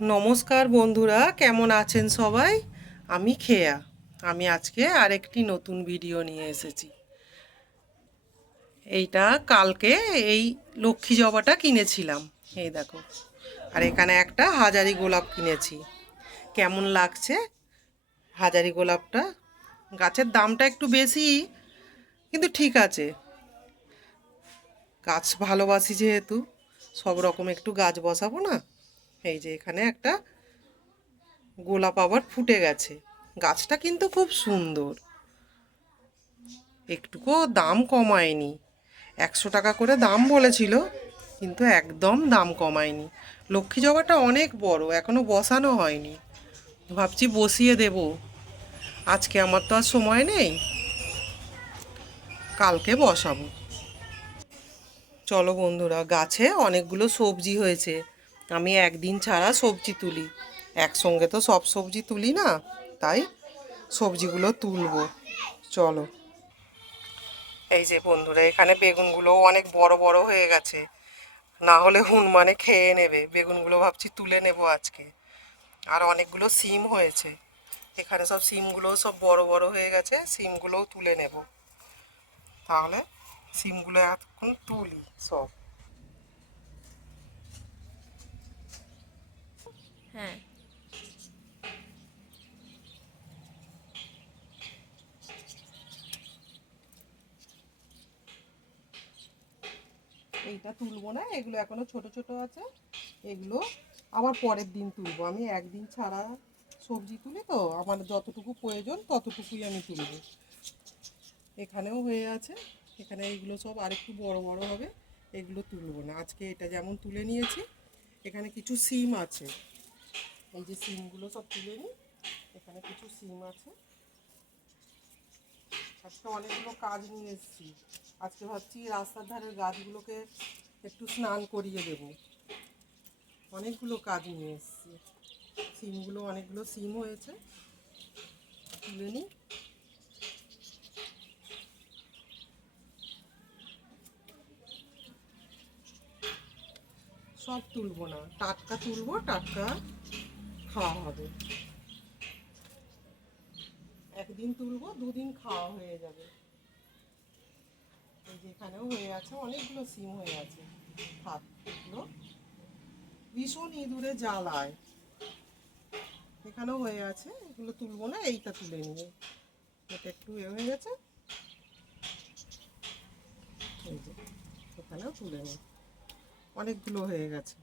নমস্কার বন্ধুরা, কেমন আছেন সবাই? আমি খেয়া। আমি আজকে আরেকটি নতুন ভিডিও নিয়ে এসেছি। এইটা কালকে এই লক্ষ্মী জবাটা কিনেছিলাম, এই দেখো। আর এখানে একটা হাজারি গোলাপ কিনেছি। কেমন লাগছে হাজারি গোলাপটা? গাছের দামটা একটু বেশি, কিন্তু ঠিক আছে। গাছ ভালোবাসি যেহেতু, সব রকম একটু গাছ বসাবো না। এই যে এখানে একটা গোলাপ আবার ফুটে গেছে। গাছটা কিন্তু খুব সুন্দর, একটুকুও দাম কমায়নি। 100 টাকা করে দাম বলেছিল, কিন্তু একদম দাম কমায়নি। লক্ষ্মী জবাটা অনেক বড়, এখনো বসানো হয়নি। ভাবছি বসিয়ে দেব। আজকে আমার তো আর সময় নেই, কালকে বসাবো। চলো বন্ধুরা, গাছে অনেকগুলো সবজি হয়েছে। আমি একদিন ছাড়া সবজি তুলি, একসঙ্গে তো সব সবজি তুলি না, তাই সবজিগুলো তুলবো। চলো। এই যে বন্ধুরা, এখানে বেগুনগুলো অনেক বড় বড় হয়ে গেছে, না হলে হুনমানে খেয়ে নেবে। বেগুনগুলো ভাবছি তুলে নেব আজকে। আর অনেকগুলো সিম হয়েছে, এখানে সব সিমগুলো সব বড় বড় হয়ে গেছে, সিমগুলোও তুলে নেব। তাহলে সিমগুলো এখন তুলি সব। হ্যাঁ। এইটা তুলবো না, এগুলো এখনো ছোট ছোট আছে। এগুলো আবার পরের দিন তুলবো। আমি একদিন ছাড়া সবজি তুলি, তো আমার যতটুকু প্রয়োজন ততটুকুই আমি তুলব। এখানেও হয়ে আছে, এখানে এইগুলো সব আরেকটু বড় বড় হবে, এগুলো তুলবো না আজকে। এটা যেমন তুলে নিয়েছি, এখানে কিছু সিম আছে, এই যে সিমগুলো সব তুলে নিই। এখানে কিছু সিম আছে। আজকে অনেকগুলো কাজ নিয়ে এসেছি। আজকে ভাবছি রাস্তার ধারের গাছগুলোকে একটু স্নান করিয়ে দেব। অনেকগুলো কাজ নিয়ে এসেছি। সিমগুলো, অনেকগুলো সিম হয়েছে, তুলে নিই। সব তুলবো না, টাটকা তুলবো, টাটকা খাওয়া হবে। একদিন তুলবো, দুদিন খাওয়া হয়ে যাবে। এই যে এখানেও হয়ে আছে, অনেকগুলো সিম হয়ে আছে। থাক, এগুলো ভীষণ ইঁদুরে জ্বালায়। এখানেও হয়ে আছে, এগুলো তুলবো না, এইটা তুলে নিয়ে। এটা একটু হয়ে গেছে, এই যে এখানেও তুলে নিই। অনেকগুলো হয়ে গেছে।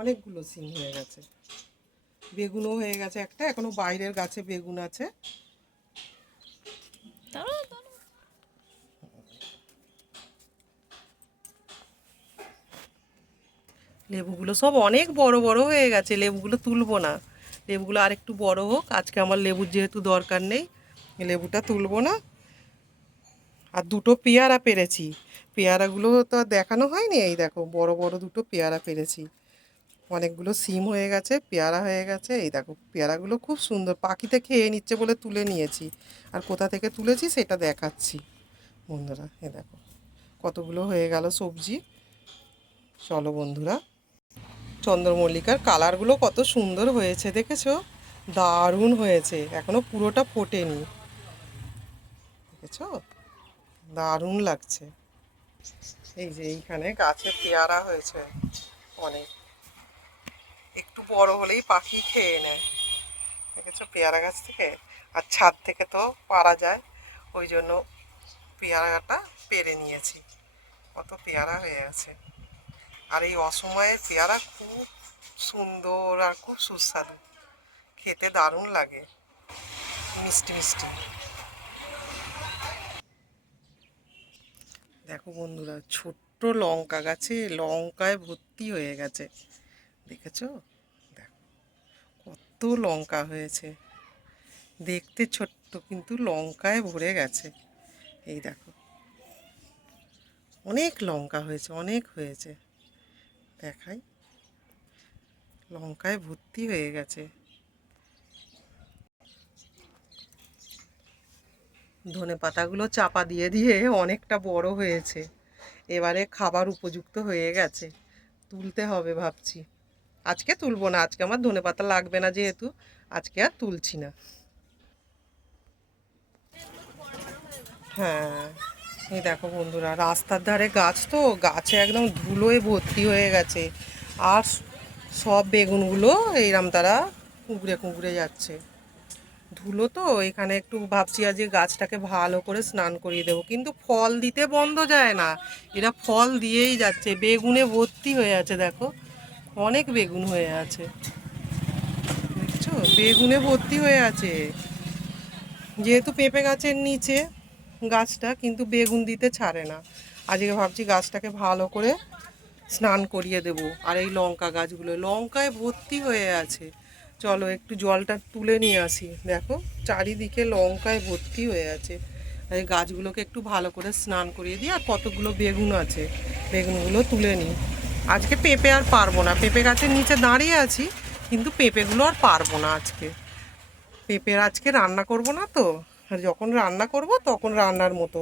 অনেকগুলো সিম হয়ে গেছে। বেগুনও হয়ে গেছে একটা, এখনো বাইরের গাছে বেগুন আছে। লেবুগুলো সব অনেক বড় বড় হয়ে গেছে, লেবুগুলো তুলবো না। লেবুগুলো আর একটু বড় হোক, আজকে আমার লেবুর যেহেতু দরকার নেই, লেবুটা তুলবো না। আর দুটো পেয়ারা পেরেছি, পেয়ারাগুলো তো আর দেখানো হয়নি। এই দেখো, বড় বড় দুটো পেয়ারা পেরেছি। অনেকগুলো সিম হয়ে গেছে, পেয়ারা হয়ে গেছে। এই দেখো, পেয়ারাগুলো খুব সুন্দর, পাখিতে খেয়ে নিচ্ছে বলে তুলে নিয়েছি। আর কোথা থেকে তুলেছি সেটা দেখাচ্ছি বন্ধুরা। এ দেখো কতগুলো হয়ে গেল সবজি। চলো বন্ধুরা, চন্দ্রমল্লিকার কালারগুলো কত সুন্দর হয়েছে দেখেছো? দারুণ হয়েছে, এখনো পুরোটা ফোটেনি, দেখেছো? দারুণ লাগছে। এই যে এইখানে গাছে পেয়ারা হয়েছে অনেক, একটু বড় হলেই পাখি খেয়ে নেয়, দেখেছো পেয়ারা গাছ থেকে। আর ছাদ থেকে তো পারা যায়, ওই জন্য পেয়ারাটা পেরে নিয়েছি। কত পেয়ারা হয়ে আছে। আর এই অসময়ে পেয়ারা খুব সুন্দর আর খুব সুস্বাদু, খেতে দারুণ লাগে, মিষ্টি মিষ্টি। দেখো বন্ধুরা, ছোট্ট লঙ্কা গাছে লঙ্কায় ভর্তি হয়ে গেছে, দেখেছো? দেখো কত লঙ্কা হয়েছে, দেখতে ছোট্ট কিন্তু লঙ্কায় ভরে গেছে। এই দেখো, অনেক লঙ্কা হয়েছে, অনেক হয়েছে। দেখাই, লঙ্কায় ভর্তি হয়ে গেছে। ধনে পাতাগুলো চাপা দিয়ে দিয়ে অনেকটা বড় হয়েছে। এবারে খাবার উপযুক্ত হয়ে গেছে, তুলতে হবে ভাবছি। আজকে তুলবো না, আজকে আমার ধনেপাতা লাগবে না যেহেতু, আজকে আর তুলছি না। হ্যাঁ, এই দেখো বন্ধুরা, রাস্তার ধারে গাছ তো, গাছে একদম ধুলোয় ভর্তি হয়ে গেছে। আর সব বেগুনগুলো এইরকম তারা কুঁকড়ে কুঁকড়ে যাচ্ছে। ধুলো তো, এখানে একটু ভাবছি আজকে গাছটাকে ভালো করে স্নান করিয়ে দেবো, কিন্তু ফল দিতে বন্ধ যায় না, এরা ফল দিয়েই যাচ্ছে। বেগুনে ভর্তি হয়ে আছে, দেখো অনেক বেগুন হয়ে আছে, দেখছো বেগুনে ভর্তি হয়ে আছে। যেহেতু পেঁপে গাছের নিচে গাছটা, কিন্তু বেগুন দিতে ছাড়ে না। আজকে ভাবছি গাছটাকে ভালো করে স্নান করিয়ে দেবো। আর এই লঙ্কা গাছগুলো লঙ্কায় ভর্তি হয়ে আছে, চলো একটু জলটা তুলে নিয়ে আসি। দেখো চারিদিকে লঙ্কায় ভর্তি হয়ে আছে, এই গাছগুলোকে একটু ভালো করে স্নান করিয়ে দিই। আর কতগুলো বেগুন আছে, বেগুনগুলো তুলে নিই। আজকে পেঁপে আর পারবো না, পেঁপে গাছের নিচে দাঁড়িয়ে আছি, কিন্তু পেঁপেগুলো আর পারবো না আজকে। পেঁপের আজকে রান্না করব না তো, আর যখন রান্না করব তখন রান্নার মতো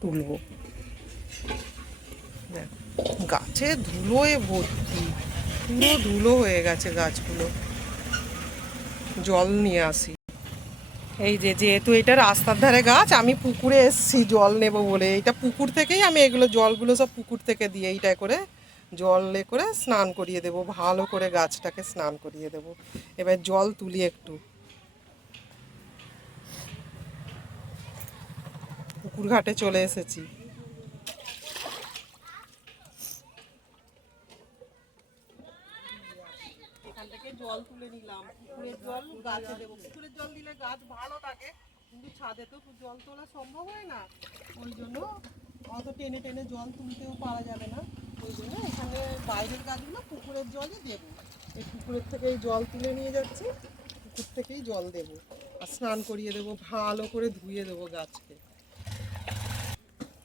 তুলবো। দেখ, গাছে ধুলোয় ভর্তি, পুরো ধুলো হয়ে গেছে গাছগুলো। জল নিয়ে আসি। এই যে, যেহেতু এটা রাস্তার ধারে গাছ, আমি পুকুরে এসছি জল নেব বলে। এটা পুকুর থেকেই আমি এগুলো জলগুলো সব পুকুর থেকে দিয়ে এইটা করে জলে করে স্নান করিয়ে দেব, ভালো করে গাছটাকে স্নান করিয়ে দেব। এবার জল তুলি একটু। পুকুর ঘাটে চলে এসেছি। এখান থেকে জল তুলে নিলাম, পুকুরের জল গাছে দেবো। পুকুরের জল দিলে গাছ ভালো থাকে, কিন্তু ছাদে তো জল তোলা সম্ভব হয় না, ওই জন্য অত টেনে টেনে জল তুলতেও পারা যাবে না। ওই জন্য এখানে বাইরের গাছগুলো পুকুরের জলই দেবো। এই পুকুরের থেকেই জল তুলে নিয়ে যাচ্ছি, পুকুর থেকেই জল দেবো। আর স্নান করিয়ে দেবো, ভালো করে ধুয়ে দেবো গাছকে।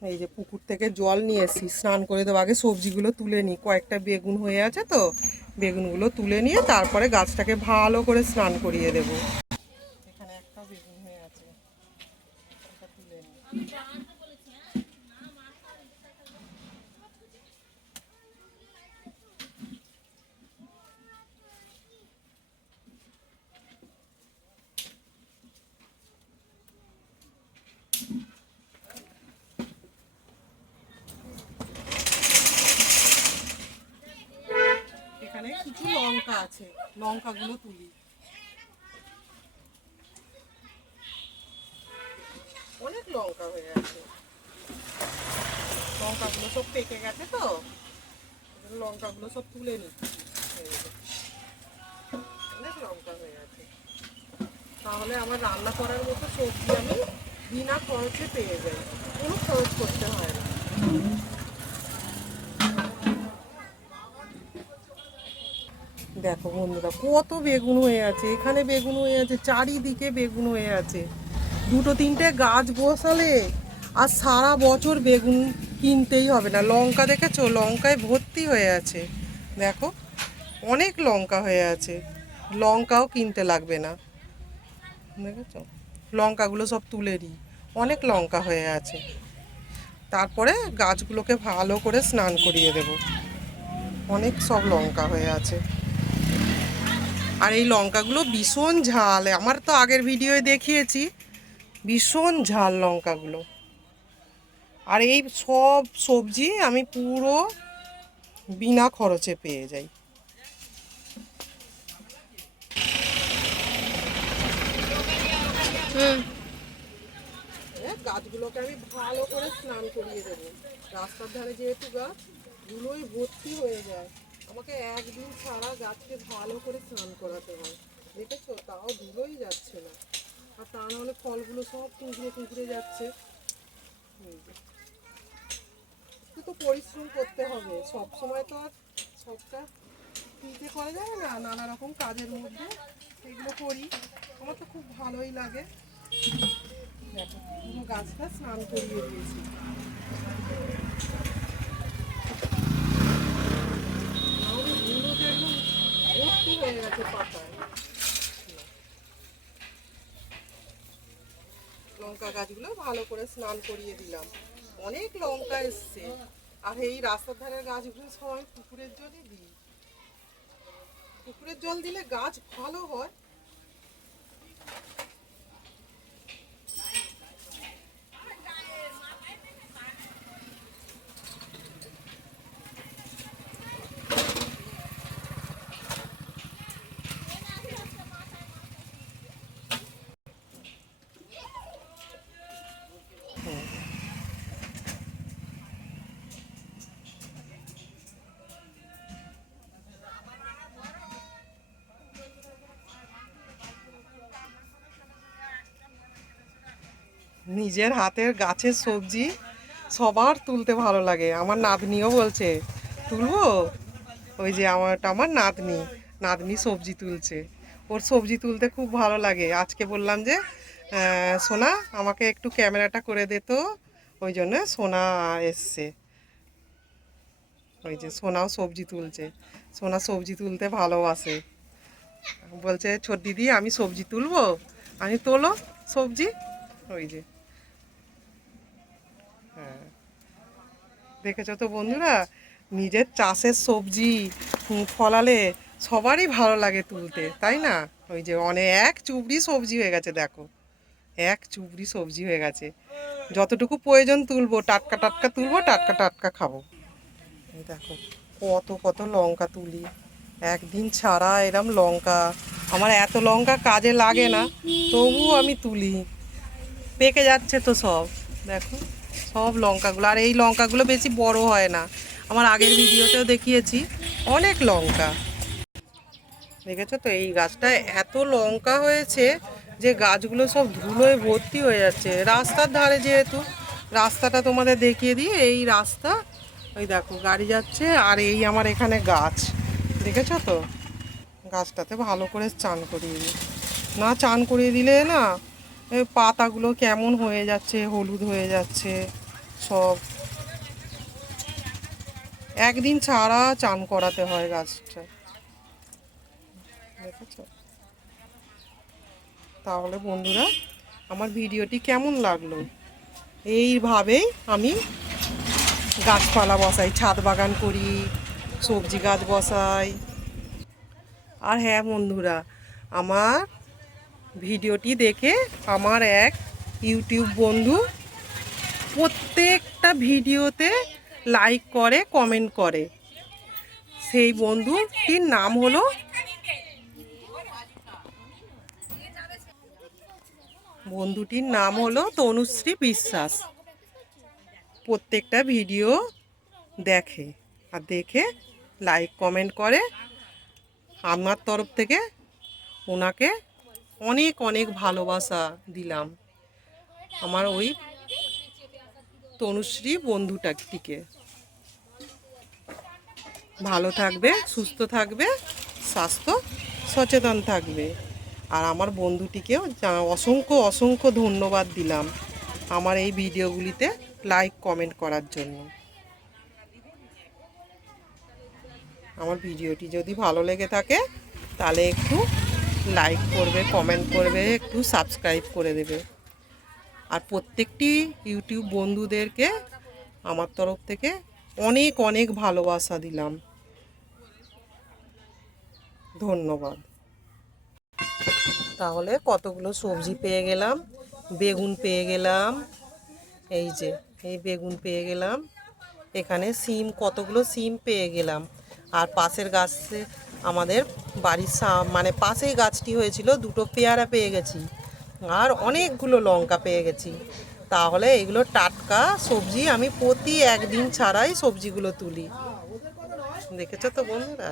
এই যে পুকুর থেকে জল নিয়ে এসেছি, স্নান করে দেবো। আগে সবজিগুলো তুলে নিই, কয়েকটা বেগুন হয়ে আছে তো, বেগুনগুলো তুলে নিয়ে তারপরে গাছটাকে ভালো করে স্নান করিয়ে দেবো। এখানে একটা বেগুন হয়ে আছে, এটা তুলে নিই। এখানে কিছু লঙ্কা আছে, লঙ্কাগুলো তুলি। অনেক লঙ্কা হয়ে আছে, লঙ্কাগুলো সব পেকে গেছে তো, লঙ্কাগুলো সব তুলে নিচ্ছি। অনেক লঙ্কা হয়ে আছে, তাহলে আমার রান্না করার মতো সবজি আমি বিনা খরচে পেয়ে যাই, কোনো খরচ করতে হয় না। দেখো বন্ধুরা, কত বেগুন হয়ে আছে, এখানে বেগুন হয়ে আছে, চারিদিকে বেগুন হয়ে আছে। দুটো তিনটে গাছ বসালে আর সারা বছর বেগুন কিনতেই হবে না। লঙ্কা দেখেছো, লঙ্কায় ভর্তি হয়ে আছে, দেখো অনেক লঙ্কা হয়ে আছে, লঙ্কাও কিনতে লাগবে না। দেখেছো, লঙ্কাগুলো সব তুলে দিই, অনেক লঙ্কা হয়ে আছে। তারপরে গাছগুলোকে ভালো করে স্নান করিয়ে দেব, অনেক সব লঙ্কা হয়ে আছে। আর এই লঙ্কাগুলো ভীষণ ঝাল, আমার তো আগের ভিডিওয়ে দেখিয়েছি, ভীষণ ঝাল লঙ্কাগুলো। আর এই সব সবজি আমি পুরো বিনা খরচে পেয়ে যাই। গাছগুলোকে আমি ভালো করে স্নান করিয়ে দেবো। রাস্তার ধারে যেহেতু গাছ, ধুলোই ভর্তি হয়ে যায়, আমাকে একদিন ছাড়া গাছকে ভালো করে স্নান করাতে হয়। দেখেছো, তাও ধুলোই যাচ্ছে না, আর তা নাহলে ফলগুলো সব কুঁকড়ে কুঁকড়ে যাচ্ছে। একটু তো পরিশ্রম করতে হবে, সব সময় তো আর সবটা ফ্রিতে করা যাবে না, নানা রকম কাজের মধ্যে এগুলো করি, আমার তো খুব ভালোই লাগে। দেখো পুরো গাছটা স্নান করিয়ে দিয়েছি। তাহলে ধুলোতে একদম ভর্তি হয়ে গেছে পাতায়। লঙ্কা গাছগুলো ভালো করে স্নান করিয়ে দিলাম, অনেক লঙ্কা এসছে। আর এই রাস্তার ধারের গাছগুলো সব আমি পুকুরের জলই দিই। পুকুরের জল দিলে গাছ ভালো হয়। নিজের হাতের গাছের সবজি সবার তুলতে ভালো লাগে। আমার নাতনিও বলছে তুলবো। ওই যে আমার নাতনি নাতনি সবজি তুলছে। ওর সবজি তুলতে খুব ভালো লাগে। আজকে বললাম যে সোনা আমাকে একটু ক্যামেরাটা করে দে তো, ওই জন্য সোনা এসছে। ওই যে সোনাও সবজি তুলছে। সোনা সবজি তুলতে ভালোবাসে। বলছে ছোট দিদি আমি সবজি তুলবো। আমি তোলো সবজি। ওই যে হ্যাঁ, দেখেছো তো বন্ধুরা, নিজের চাষের সবজি ফলালে সবারই ভালো লাগে তুলতে, তাই না? ওই যে এক চুবড়ি সবজি হয়ে গেছে, দেখো এক চুবড়ি সবজি হয়ে গেছে। যতটুকু প্রয়োজন তুলবো, টাটকা টাটকা তুলবো, টাটকা টাটকা খাবো। এই দেখো কত কত লঙ্কা তুলি একদিন ছাড়া। এরম লঙ্কা আমার এত লঙ্কা কাজে লাগে না, তবুও আমি তুলি। পেকে যাচ্ছে তো সব, দেখো সব লঙ্কাগুলো। আর এই লঙ্কাগুলো বেশি বড় হয় না। আমার আগের ভিডিওতেও দেখিয়েছি অনেক লঙ্কা। দেখেছো তো এই গাছটায় এত লঙ্কা হয়েছে যে গাছগুলো সব ধুলোয় ভর্তি হয়ে যাচ্ছে। রাস্তার ধারে যেহেতু, রাস্তাটা তোমাদের দেখিয়ে দিই, এই রাস্তা। ওই দেখো গাড়ি যাচ্ছে, আর এই আমার এখানে গাছ, দেখেছো তো? গাছটাতে ভালো করে চান করিয়ে দিই, না চান করিয়ে দিলে না এই পাতাগুলো কেমন হয়ে যাচ্ছে, হলুদ হয়ে যাচ্ছে সব। একদিন ছাড়া চান করাতে হয় গাছটা, দেখেছো? তাহলে বন্ধুরা আমার ভিডিওটি কেমন লাগলো? এইভাবেই আমি গাছপালা বসাই, ছাদ বাগান করি, সবজি গাছ বসাই। আর হ্যাঁ বন্ধুরা, আমার ভিডিওটি দেখে আমার এক ইউটিউব বন্ধু প্রত্যেকটা ভিডিওতে লাইক করে, কমেন্ট করে। সেই বন্ধুটির নাম হলো তনুশ্রী বিশ্বাস। প্রত্যেকটা ভিডিও দেখে, আর দেখে লাইক কমেন্ট করে। আমার তরফ থেকে ওনাকে অনেক অনেক ভালোবাসা দিলাম, আমার ওই তনুশ্রী বন্ধুটাকে। ভালো থাকবে, সুস্থ থাকবে, স্বাস্থ্য সচেতন থাকবে। আর আমার বন্ধুটিকেও অসংখ্য অসংখ্য ধন্যবাদ দিলাম আমার এই ভিডিওগুলিতে লাইক কমেন্ট করার জন্য। আমার ভিডিওটি যদি ভালো লেগে থাকে তাহলে একটু লাইক করবে, কমেন্ট করবে, একটু সাবস্ক্রাইব করে দেবে। আর প্রত্যেকটি ইউটিউব বন্ধুদেরকে আমার তরফ থেকে অনেক অনেক ভালোবাসা দিলাম। ধন্যবাদ। তাহলে কতগুলো সবজি পেয়ে গেলাম, বেগুন পেয়ে গেলাম, এই যে এই বেগুন পেয়ে গেলাম, এখানে সিম, কতগুলো সিম পেয়ে গেলাম। আর পাশের গাছে আমাদের বাড়ির মানে পাশেই গাছটি হয়েছিল, দুটো পেয়ারা পেয়ে গেছি, আর অনেকগুলো লঙ্কা পেয়ে গেছি। তাহলে এগুলো টাটকা সবজি, আমি প্রতি একদিন ছাড়াই সবজিগুলো তুলি। দেখেছো তো বন্ধুরা?